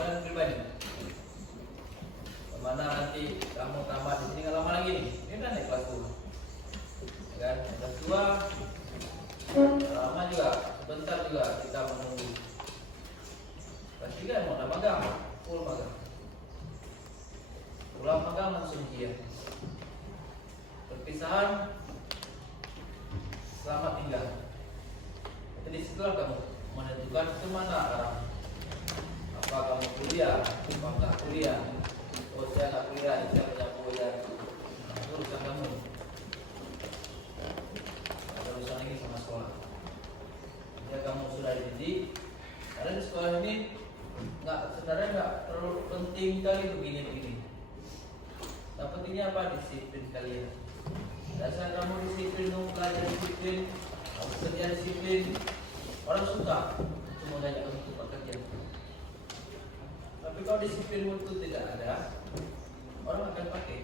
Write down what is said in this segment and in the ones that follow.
pengembangan pribadi. Kemana nanti kamu tamat di sini nggak lama lagi nih. Ini kan naik kelas 2. Kan kelas 2 lama juga, sebentar juga kita menunggu. Kelas 3 mau magang, full magang. Pulang magang langsung ujian. Perpisahan selamat tinggal. Itu disitulah kamu menentukan kemana arah. Apa kamu kuliah, apa enggak kuliah. Oh saya nggak kuliah, saya punya kuliah. Itu urusan kamu. Ada urusan lagi sama sekolah. Ya kamu sudah dididik. Karena di sekolah ini sebenarnya nggak terlalu penting kali begini-begini. Yang pentingnya apa? Disiplin kalian. Dasar kamu disiplin, kamu belajar disiplin, kamu kerja disiplin. Orang suka cuma ngajak kamu untuk bekerja. Tapi kalau disiplin itu tidak ada, orang akan pakai.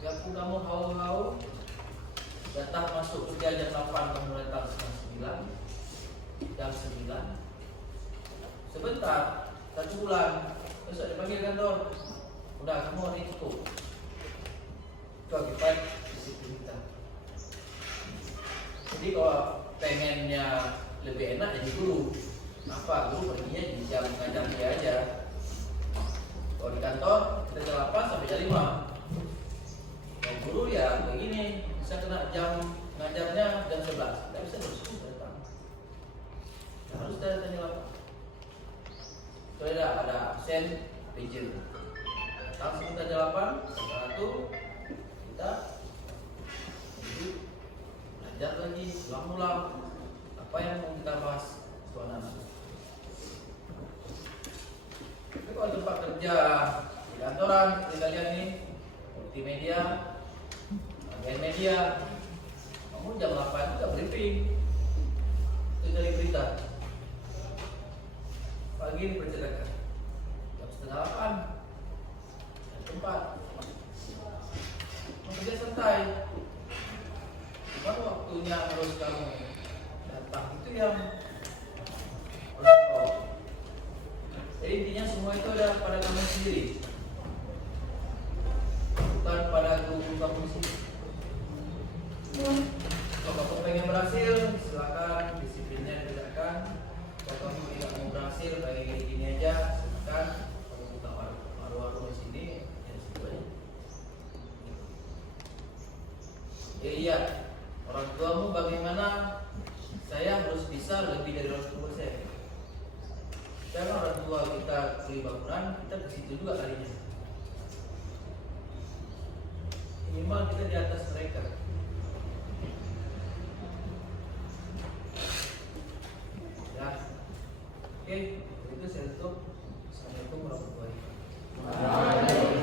Walaupun kamu haus-haus, datang masuk kerja jam 8, kamu datang setengah 9, jam 9. Sebentar, 1 bulan, besok dipanggil kantor. Udah, kamu hari cukup. Itu akibat disiplin kita. Jadi kalau pengennya lebih enak jadi guru. Apa? Guru perginya di jam ngajar dia aja. Kalau di kantor kita jam 8 sampai jam 5. Kalau guru ya begini, bisa kena jam ngajarnya jam 11. Tidak bisa terus datang. Harus datang jam 8. Soalnya ada absen, pijil. Langsung kita jam 8, setelah itu kita belajar lagi, ulang-ulang apa yang mau kita bahas itu anak-anak. Tapi kalau tempat kerja di kantoran, kita lihat nih multimedia, bagian media, kamu jam 8 juga briefing, itu dari berita. Pagi diperceraikan, jam setengah 8, jam 4. Kerja santai. Cuma waktunya harus kamu datang itu yang harus tahu. Jadi intinya semua itu ada pada kamu sendiri, bukan pada guru kamu sendiri. Kalau kamu pengen berhasil, silakan disiplinnya ditegakkan. Kalau kamu tidak mau berhasil, kayak gini aja, silakan kamu buka warung-warung di sini, ya situ aja. Iya, orang tuamu bagaimana? Saya harus bisa lebih dari orang tua saya. Karena orang tua kita beli bangunan, kita ke situ juga kalinya. Minimal kita di atas mereka. Ya, oke, itu saya tutup. Assalamualaikum warahmatullahi wabarakatuh.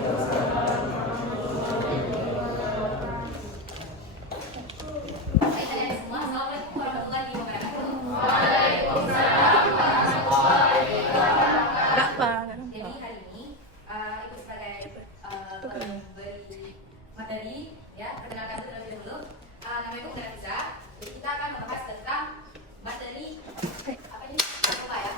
Materi, ya, perkenalkan terlebih dahulu. Nama itu Mira Fisa. Jadi kita akan membahas tentang materi apa ini? Apa ya?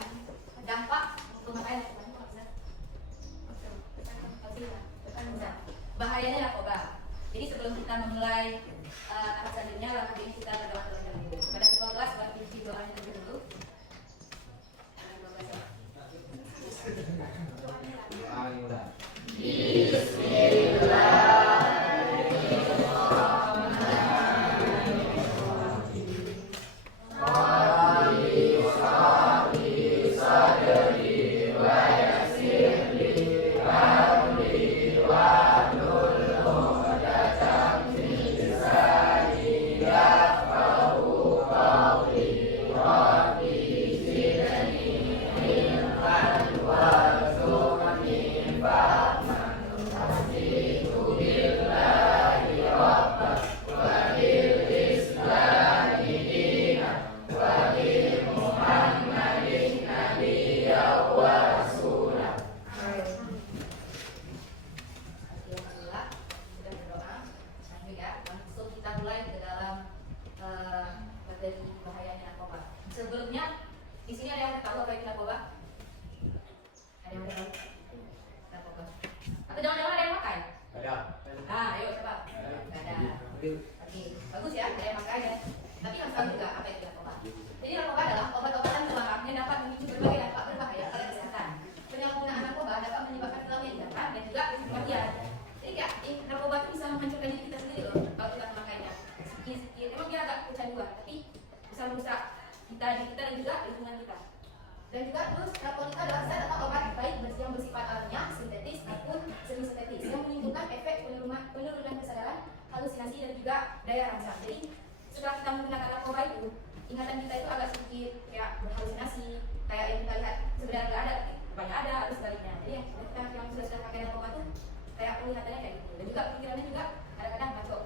Dan juga terus narkotika adalah zat atau obat baik yang bersifat alamiah, sintetis ataupun semi sintetis yang menimbulkan efek penurunan kesadaran, halusinasi dan juga daya rangsang. Jadi setelah kita menggunakan narkoba itu, ingatan kita itu agak sedikit kayak berhalusinasi, kayak yang kita lihat sebenarnya nggak ada, banyak ada, atau sebaliknya. Jadi yang sudah pakai narkoba itu kayak penglihatannya kayak gitu. Dan juga pikirannya juga kadang-kadang ngaco.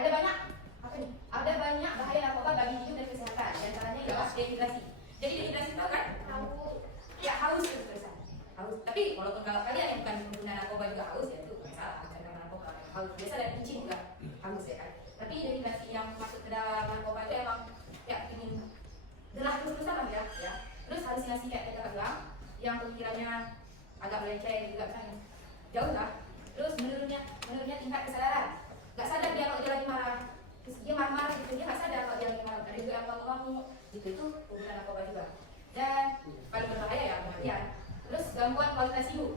Ada banyak ada banyak bahaya narkoba bagi hidup dan kesehatan. Di antaranya ialah dehidrasi. Jadi dehidrasi itu kan haus terus-terusan. Haus. Tapi walaupun kalau kalian yang bukan pengguna narkoba juga haus, ya itu bukan salah. Karena narkoba haus biasa dan kucing juga haus ya kan. Tapi dehidrasi yang masuk ke dalam narkoba itu emang ya ingin gelah terus-terusan lah ya. Terus halusinasi kayak kita bilang, yang pemikirannya agak melenceng juga kan jauh lah. Terus menurunnya tingkat kesadaran. Gak sadar dia kalau dia lagi marah. Dia marah-marah gitu, dia nggak sadar kalau dia lagi marah. Ada juga yang ngamuk-ngamuk gitu, itu pengguna narkoba juga. Dan paling berbahaya ya kematian. Terus gangguan kualitas hidup.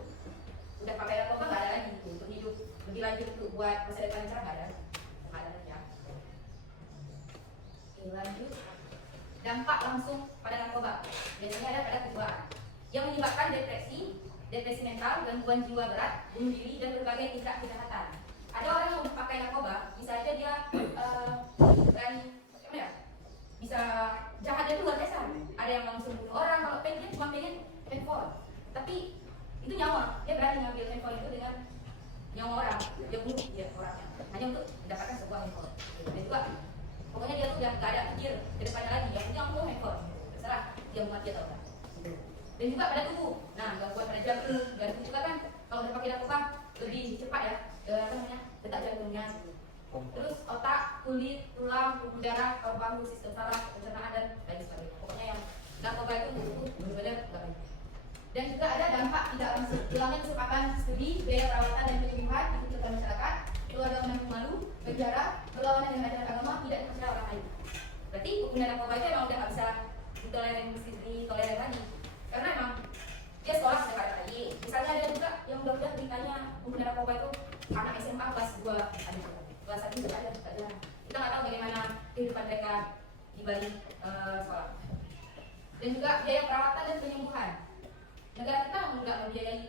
Udah pakai narkoba nggak ada lagi gitu. Untuk hidup lebih lanjut untuk buat masa depan yang cerah nggak ada lagi ya. Oke, lanjut. Dampak langsung pada narkoba biasanya ada pada kejiwaan yang menyebabkan depresi mental, gangguan jiwa berat, bunuh diri dan berbagai tingkat kejahatan. Ada orang yang pakai narkoba, bisa aja dia bisa jahatnya itu luar biasa. Ada yang langsung bunuh orang kalau dia cuma pengen handphone, tapi itu nyawa. Dia berani ngambil handphone itu dengan nyawa orang, dia bunuh dia orangnya hanya untuk mendapatkan sebuah handphone. Dan juga pokoknya dia tuh udah gak ada pikir ke depannya lagi, yang penting mau handphone, terserah dia mau mati atau enggak. Dan juga pada tubuh, nah gangguan pada jantung juga kan kalau udah pakai narkoba lebih cepat ya detak jantungnya. Terus otak, kulit, tulang, pembuluh darah, paru-paru, sistem saraf, pencernaan dan lain sebagainya. Pokoknya yang narkoba itu benar-benar gak baik. Dan juga ada dampak tidak langsung. Hilangnya kesempatan studi, biaya perawatan dan penyembuhan di kehidupan masyarakat, keluarga menanggung malu, penjara, berlawanan dengan ajaran agama, tidak dipercaya orang lain. Berarti pengguna narkoba itu emang udah gak bisa ditolerir lagi. Karena emang dia sekolah sudah gak ada lagi. Misalnya ada juga yang udah beritanya pengguna narkoba itu anak SMA kelas 2 ada, kelas 1 juga ada. Kita nggak tahu bagaimana kehidupan mereka di balik sekolah. Dan juga biaya perawatan dan penyembuhan. Negara kita nggak membiayai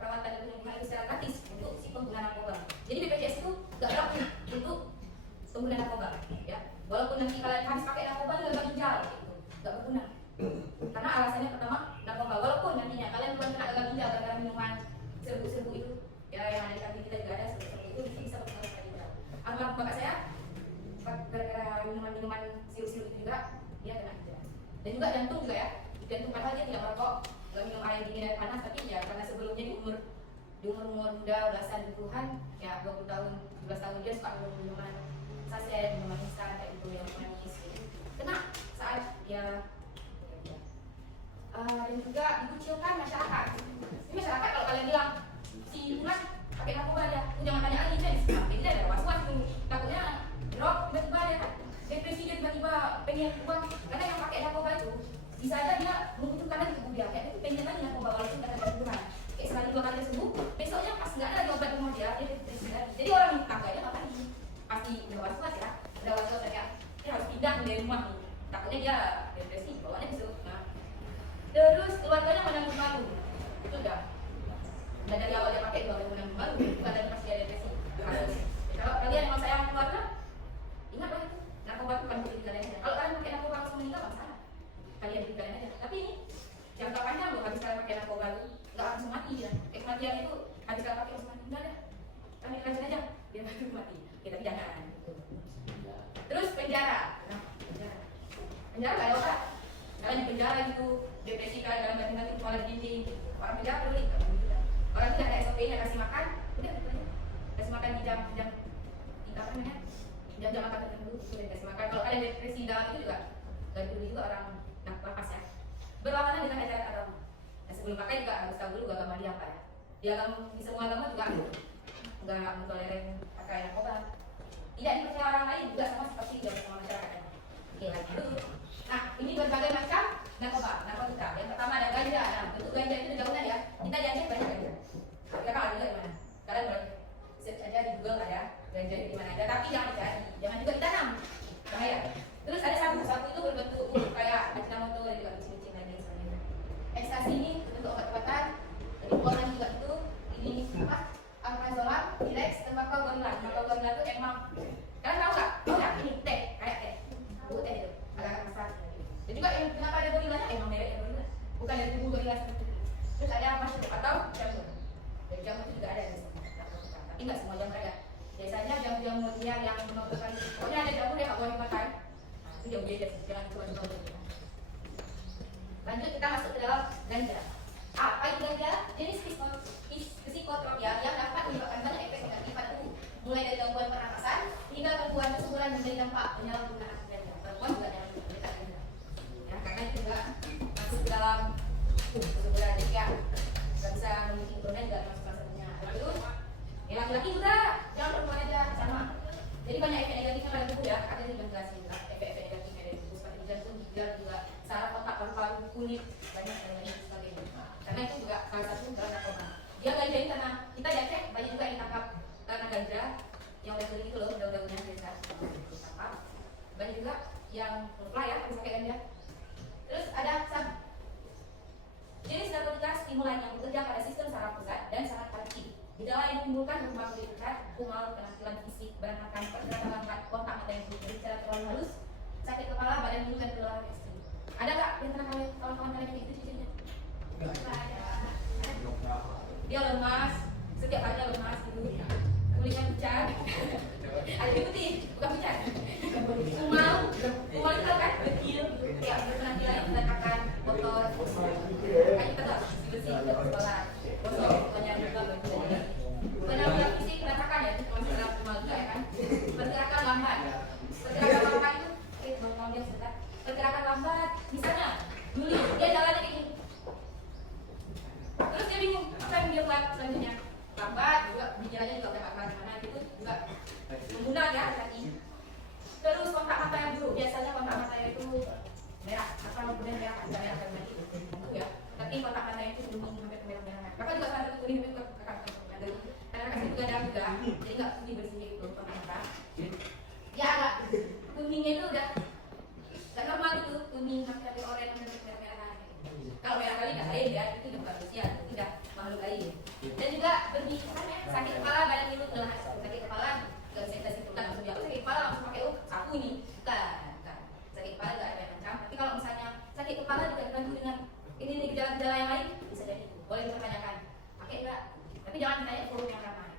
perawatan dan penyembuhan itu secara gratis untuk si pengguna narkoba. Jadi BPJS itu nggak berlaku untuk pengguna narkoba, ya. Walaupun nanti kalian habis pakai narkoba juga nggak ginjal, gitu, nggak berguna. Karena alasannya pertama narkoba. Walaupun nantinya kalian bukan kena gagal ginjal gara-gara minuman serbu-serbu itu, ya yang ada di kantin kita juga ada serbu-serbu itu bisa berpengaruh pada ginjal. Almarhum bapak saya gara-gara minuman sirup-sirup itu juga dia kena ginjal. Dan juga jantung juga ya. Jantung padahal dia tidak merokok, nggak minum air dingin air panas, tapi ya karena sebelumnya di umur muda belasan puluhan ya 20 tahun 17 tahun dia suka minum minuman saset, minuman instan kayak gitu yang manis gitu. Kena saat dia dan juga dikucilkan masyarakat. Ini masyarakat kalau kalian bilang si Ulan pakai narkoba dia, jangan tanya lagi dia dia ada was-was tuh, takutnya drop tiba-tiba dia kan depresi, dia tiba-tiba pengen uang. Karena yang pakai narkoba itu bisa aja dia membutuhkan lagi tubuh dia, kayak itu pengen lagi narkoba walaupun kata kebutuhan. Kayak sekali 2 kali dia sembuh, besoknya pas nggak ada lagi obat rumah dia depresi lagi. Jadi orang tangganya nggak pasti udah was-was ya, udah was-was kayak dia harus pindah dari rumah nih, takutnya dia depresi, bawaannya besok. Terus keluarganya menanggung malu, itu udah dari awal dia pakai juga menanggung malu, bukan dari pas dia depresi. Kalau kalian emang sayang keluarga, ingatlah itu narkoba bukan untuk kalian aja. Kalau kalian pakai narkoba langsung meninggal nggak masalah, kalian beri kalian aja. Tapi ini jangka panjang loh, habis kalian pakai narkoba itu nggak langsung mati ya. Kematian itu habis kalian pakai langsung mati enggak ada. Kami lanjut aja, biar langsung mati. Ya, tapi jangan. Terus penjara, penjara nggak ada obat. Kalian di penjara gitu, depresi kalian dalam batin-batin kepala dinding, orang penjara peduli. Orang tidak ada SOP-nya, kasih makan, udah gitu aja. Kasih makan di jam apa namanya? Jam-jam makan tertentu, sudah kasih makan. Kalau kalian depresi dalam itu juga, gak peduli juga orang lapas ya. Berlawanan dengan ajaran agama. Nah, sebelum pakai juga harus tahu dulu agama dia apa ya. Di agama, di semua agama juga nggak mentolerir pakai narkoba. Tidak dipercaya orang lain juga sama seperti di sama masyarakat. Oke, lanjut. Nah, ini berbagai macam narkotika. Yang pertama ada ganja. Nah, bentuk ganja itu jauhnya ya. Kita janji banyak ganja. Kita kalau ada di mana? Kalian boleh search aja di Google ada ganja di mana aja. Tapi jangan dicari, jangan juga ditanam. Bahaya. Terus ada sabu itu berbentuk bukan dari tubuh gorila seperti itu. Terus ada mushroom atau jamur. Dan jamur itu juga ada di sini, tapi nggak semua jamur ada. Biasanya jamur-jamur yang menggunakan, pokoknya ada jamur yang nggak boleh dimakan. Nah, itu jauh aja, jangan coba-coba. Lanjut kita masuk ke dalam ganja. Apa itu ganja? Jenis psikotropia yang dapat menyebabkan banyak efek negatif pada tubuh, mulai dari gangguan pernapasan hingga gangguan kesuburan menjadi dampak penyalahgunaan ganja. Perempuan juga dalam ganja. Ya, karena itu juga masuk ke dalam kesuburan, jadi ya nggak bisa memiliki keturunan juga masuk salah satunya. Terus ya laki-laki juga, jangan perempuan aja sama. Jadi banyak efek negatifnya pada tubuh ya. Ada juga jelasin juga efek-efek negatifnya dari tubuh seperti jantung, ginjal juga, saraf otak, paru-paru, kulit, banyak dan lain sebagainya. Karena itu juga salah satu dalam narkoba. Dia ganjain karena kita cek banyak juga yang ditangkap karena ganja yang udah kering itu loh, daun-daunnya biasa ditangkap. Banyak juga yang fly ya, habis pakai ganja. Terus ada jenis narkotika stimulan yang bekerja pada sistem saraf pusat dan saraf hati. Gejala yang menimbulkan rumah kulit pucat, kumal, penampilan fisik, berantakan, pergerakan lambat, kontak mata yang berbicara terlalu halus, sakit kepala, badan bulu dan kelelahan ekstrim. Ada nggak yang pernah kawan-kawan kalian kayak gitu ciri-cirinya? Ada. Dia lemas, setiap harinya lemas gitu. Kulitnya pucat. Ada yang putih, bukan pucat. Kumal itu kan kecil, ya berpenampilan yang berantakan, kotor. Kan kita tahu bersih untuk sekolah. Bosok, banyak juga bajunya. Penampilan fisik berantakan ya, itu termasuk dalam kumal juga ya kan. Pergerakan lambat. Pergerakan lambat itu, mau dia sebentar. Pergerakan lambat, misalnya dulu dia jalannya kayak gini. Terus dia bingung, apa yang dia buat selanjutnya? Lambat juga, bicaranya juga udah gak kemana itu juga menggunakan ya tadi. Terus kontak mata yang buruk, biasanya kontak mata itu merah, atau kemudian merah, ada merah kan tadi itu ya. Tapi kontak mata itu belum sampai ke merah-merah. Kakak juga salah satu kuning itu kakak karena kasih juga dalam juga, jadi nggak dibersihin itu kontak mata. Ya agak kuningnya itu udah gak normal itu, kuning sampai oranye sampai merah-merahan. Kalau merah kali nggak lain ya, itu udah bagus ya, itu udah makhluk lain. Dan juga berbicara ya, sakit kepala, badan ngilu, kelelahan. Sakit kepala nggak bisa kita simpulkan langsung dia sakit kepala langsung pakai sapu nih, bukan. Sakit kepala nggak ada macam. Tapi kalau misalnya sakit kepala juga diganggu dengan ini nih gejala-gejala yang lain, bisa jadi boleh dipertanyakan. Pakai enggak? Tapi jangan ditanya forum yang ramai.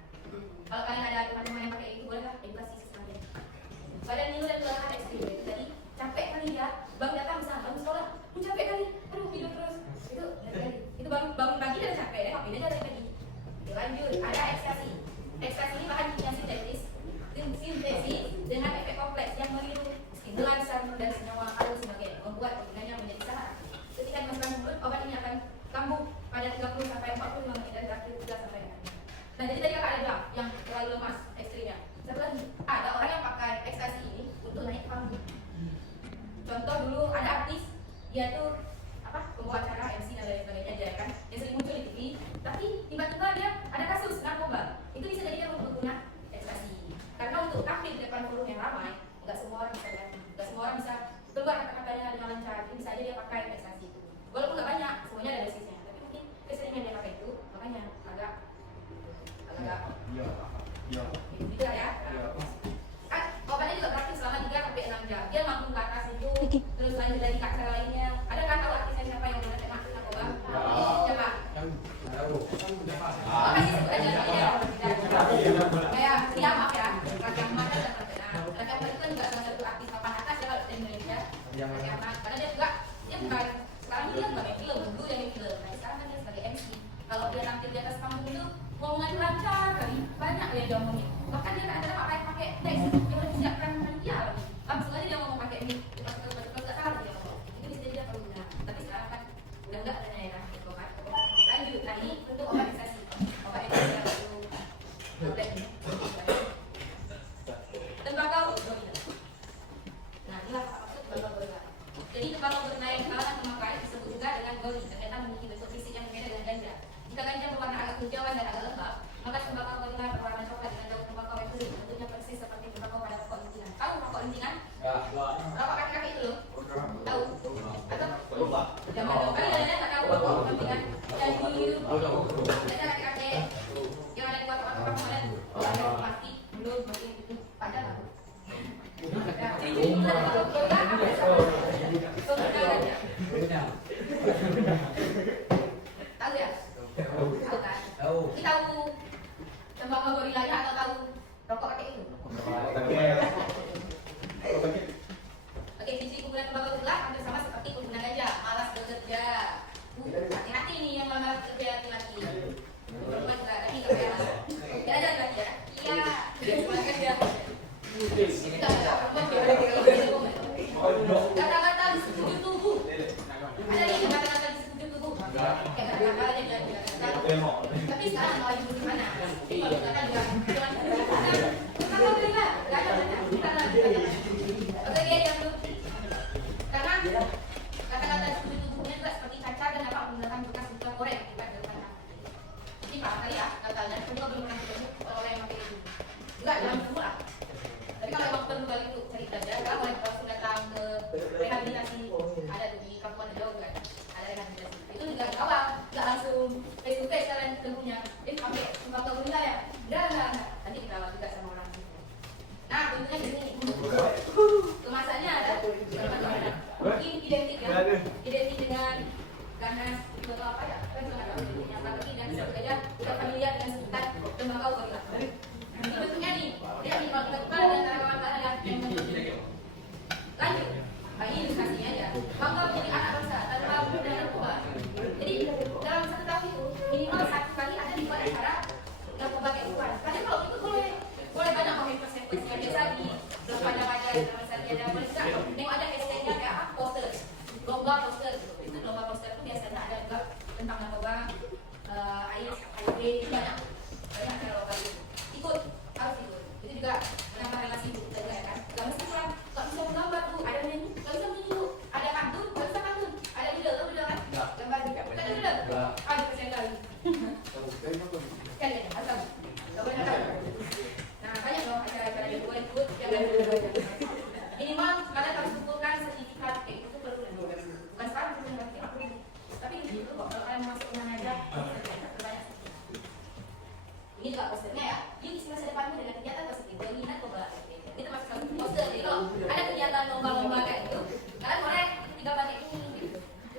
Kalau kalian ada teman-teman yang pakai itu, bolehlah edukasi sesuatu. Badan ngilu dan kelelahan ekstrim itu tadi capek kali ya, bangun datang misalnya bangun sekolah, capek kali, aduh tidur terus, itu bangun pagi dan capek ya, tapi beda dari pagi. Lanjut, ada ekstasi. Ekstasi ini bahan kimia sintesis dengan efek kompleks yang meniru stimulan saraf dan senyawa halus sebagai membuat kegunanya menjadi sangat. Ketika dimasukkan ke mulut, obat ini akan kambuh pada 30 sampai 45 menit dan terakhir 3 sampai 5 menit. Nah, jadi tadi kakak ada bilang yang terlalu lemas ekstrimnya. Satu lagi, ada orang yang pakai ekstasi ini untuk naik panggung. Contoh dulu ada artis, dia tuh pembawa acara MC dan lain sebagainya dia kan, yang sering muncul di TV. Tapi tiba-tiba dia ada kasus narkoba. Itu bisa jadi dia pengguna ekstasi. Karena untuk tampil di depan forum yang ramai, nggak semua orang bisa berani, nggak semua orang bisa keluar kata-katanya dengan lancar. Jadi bisa aja dia pakai ekstasi itu. Walaupun nggak banyak, semuanya ada dosisnya. Tapi mungkin keseringan dia pakai itu, makanya agak gitu ya. Kan obatnya juga praktis selama 3 sampai 6 jam. Dia mampu ke atas itu, terus lanjut dari ke acara lainnya. Ada kan tahu artisnya siapa yang udah masuk narkoba? Coba. Oh, kasih sebut aja namanya. Kayak dia maaf ya, Raffi Ahmad dan terkenal. Raffi Ahmad itu kan juga salah satu artis papan atas ya kalau di Indonesia. Raffi Ahmad, karena dia bukan sekarang dia sebagai film, dulu yang film. Nah sekarang kan dia sebagai MC. Kalau dia tampil di atas panggung itu ngomongannya lancar kali, banyak yang dia omongin. Bahkan dia kadang-kadang pakai teks yang udah disiapkan panitia lagi. Langsung aja dia ngomong pakai ini, nggak salah dia ngomong. Itu bisa jadi dia pengguna. Tapi sekarang kan udah nggak ada ya obat. Lanjut, nah ini untuk obat ekstasi. Obat ekstasi yang itu tablet ini. Tembakau dominan. Nah inilah maksud tembakau dominan. Jadi tembakau bernaik kalangan pemakai disebut juga dengan goli. Ternyata memiliki bentuk fisik yang berbeda dengan ganja. Jika ganja berwarna agak hijauan dan agak lembab, maka tembakau dominan berwarna coklat dengan daun tembakau yang kering. Bentuknya persis seperti tembakau pada pokok lintingan. Tahu pokok lintingan? Rokok kaki-kaki itu loh. Tahu? Atau? Zaman dulu kan ada nggak tahu pokok lintingan? Yang dulu ada kaki-kaki yang ada di bawah kamu kemarin. Ada mati belum mati itu padahal. Ini punya, pakai tembakau gula ya? Enggak. Nanti kita lawan juga sama orang. Nah, bentuknya di sini. Kemasannya ada mungkin identik ya, identik dengan ganas atau apa ya? Kan nggak tahu bentuknya apa, tapi dan sebut aja udah familiar dengan sebutan tembakau gula. Ini bentuknya nih, dia nih kalau kita buka di antara kawan-kawan yang lanjut. Ini ilustrasinya aja. Bangga menjadi anak bangsa tanpa benda narkoba. Jadi dalam satu tahun itu minimal 1 kali ada di acara narkoba kayak bukan. Padahal kalau itu boleh banyak pakai persekuensinya biasa di pada misalnya ada boleh juga. Nengok ada hashtagnya kayak apa poster, lomba poster. Itu lomba poster itu biasanya ada juga tentang narkoba, AIDS, HIV itu banyak ada lomba itu. Ikut harus ikut. Itu juga menambah relasi juga ya kan. Gak mesti kan, gak bisa menggambar tuh ada menu, gak bisa menu, ada kartun, gak bisa kartun, ada video kan? Gambar juga, ada video, ada percaya kali. Kan ya, asal, gak boleh nakal. Nah banyak dong acara-acara yang boleh ikut, yang ada video. Minimal kalian harus kumpulkan sertifikat kayak itu perlu. Bukan sekarang perlu nanti aku, tapi itu kok kalau kalian masuk mana aja, terbanyak. Ini juga posternya ya. Yuk isi masa depanmu dengan kegiatan positif. Berminat coba. Ini termasuk satu poster. Jadi kalau ada kegiatan lomba-lomba kayak itu, kalian boleh tinggal pakai ini.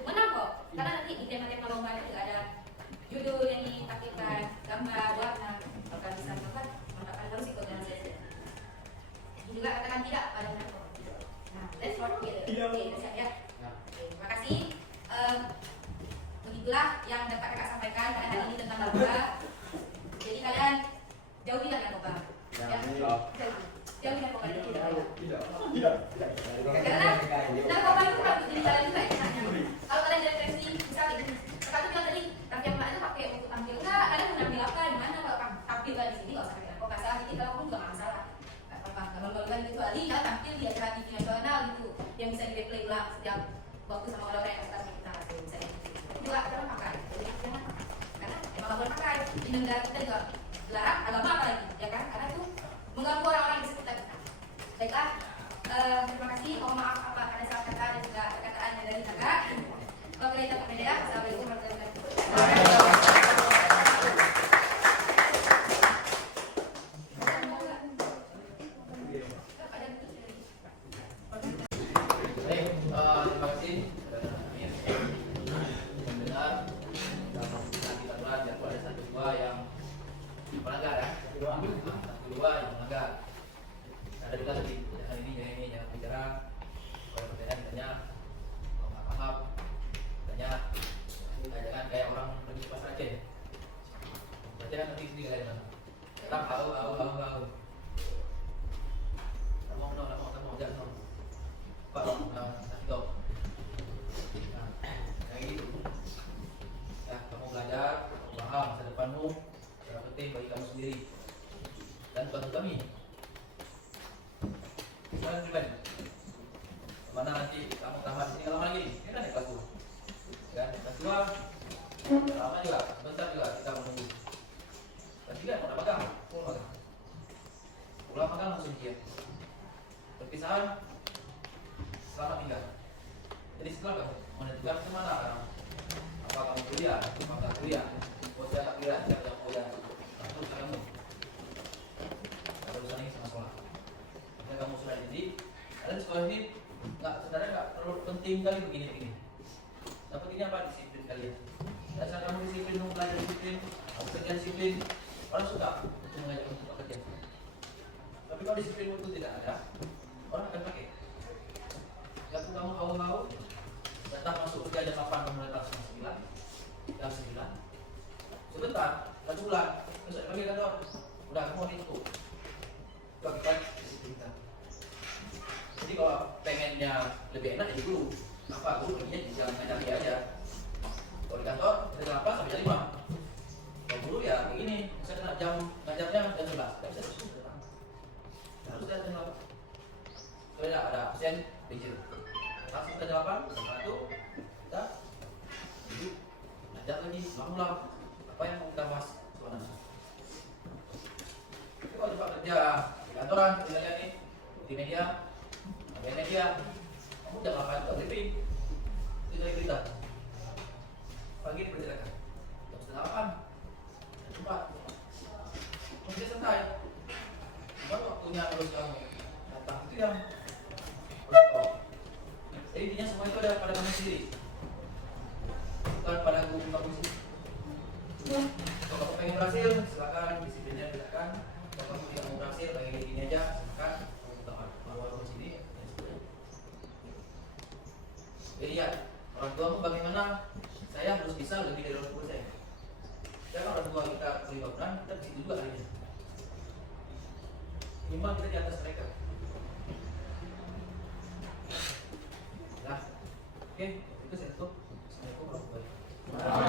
Menang kok. Karena nanti di tema-tema lomba itu juga ada judul yang ditampilkan, gambar, warna. Kalau kalian bisa melakukan, maka kalian harus ikut dengan sesi. Juga katakan tidak pada narkoba. Nah, let's work together. Oke, siap ya. Terima kasih. Begitulah yang dapat kakak sampaikan pada hari ini tentang narkoba. Jadi kalian jauhi narkoba. Ya, jauhi narkoba. Karena narkoba itu kalau jadi jalan juga enaknya. Kalau kalian depresi, misalnya satu bilang tadi tampil mana pakai untuk tampil enggak? Kalian menampil apa di mana? Kalau tampil di sini nggak usah pakai narkoba. Salah dikit kalau pun juga nggak masalah. Nggak apa-apa. Kalau malu-malukan kecuali kalau tampil di acara TV nasional gitu, yang bisa di replay ulang setiap waktu sama orang-orang yang sekarang kita kasih misalnya. Juga jangan pakai. Jadi jangan pakai. Karena emang nggak boleh pakai. Di negara kita juga dilarang agama apa lagi, ya kan? Karena itu mengganggu orang-orang di sekitar kita. Baiklah, terima kasih. Mohon maaf apa ada salah kata dan juga perkataan dari kakak. Kalau kita berbeda, assalamualaikum warahmatullahi wabarakatuh. Terima kasih. Mendengar kita belajar ada satu dua yang melanggar ya. Satu dua yang melanggar. Ada juga tadi hari ini jangan bicara kalau pertanyaan ditanya kalau nggak paham tanya jangan kayak orang pergi ke pasar Aceh. Baca kan nanti sendiri kayak mana. Tetap tahu. Kamu jangan Pak Tito. Nah, kayak gitu. Ya, kamu belajar, kamu paham masa depanmu, yang penting bagi kamu sendiri dan bantu kami. Kalian gimana? Mana nanti kamu tamat sini lama lagi? Ini kan kelas 2. Ya, kelas 2 lama juga, sebentar juga kita menunggu. Kelas 3 mau magang, pulang magang langsung ujian. Perpisahan selamat tinggal. Jadi setelah kamu menentukan kemana sekarang? Apa kamu kuliah? Apa nggak kuliah? Mau tak kuliah? Siapa yang kuliah? Terus kamu urusan ini sama sekolah. Jika kamu sudah didik, kalian sekolah ini sebenarnya nggak terlalu penting kali begini. Yang pentingnya apa? Disiplin kalian. Dasar kamu disiplin, kamu belajar disiplin, kamu kerja disiplin, orang suka untuk mengajar untuk bekerja. Tapi kalau disiplin itu tidak ada, orang akan pakai. Waktu kamu tahu datang masuk kerja jam 8 mulai jam 9 sebentar, 1 bulan besok lagi kantor udah kamu itu lakukan disiplin kita. Jadi kalau pengennya lebih enak jadi guru apa guru perginya di jalan ngajar dia aja. Kalau di kantor dari 8 sampai jam 5. Kalau guru ya kayak gini misalnya jam ngajarnya jam 11 nggak bisa terus harus jam 8. Soalnya ada absen pikir langsung ke 8, 1, kita duduk, belajar lagi, ulang apa yang mau kita bahas soalnya. Tapi kalau tempat kerja di kantoran, kita lihat nih di media, kamu jam 8 juga briefing, itu dari berita. Pagi dipersilakan, jam setengah 8, yang harus kamu datang itu yang harus tahu. Jadi intinya semua itu ada pada kamu sendiri, bukan pada guru kamu sendiri. Kalau kamu pengen berhasil, silakan disiplinnya silakan. Kalau kamu tidak mau berhasil, pengen gini aja, silakan. Kamu tak malu-malu sini. Jadi ya, orang tuamu bagaimana? Saya harus bisa lebih dari orang tua saya. Karena orang tua kita kelibatan, kita begitu juga akhirnya. Minimal kita di atas mereka. Nah, oke, itu saya tutup. Assalamualaikum warahmatullahi wabarakatuh.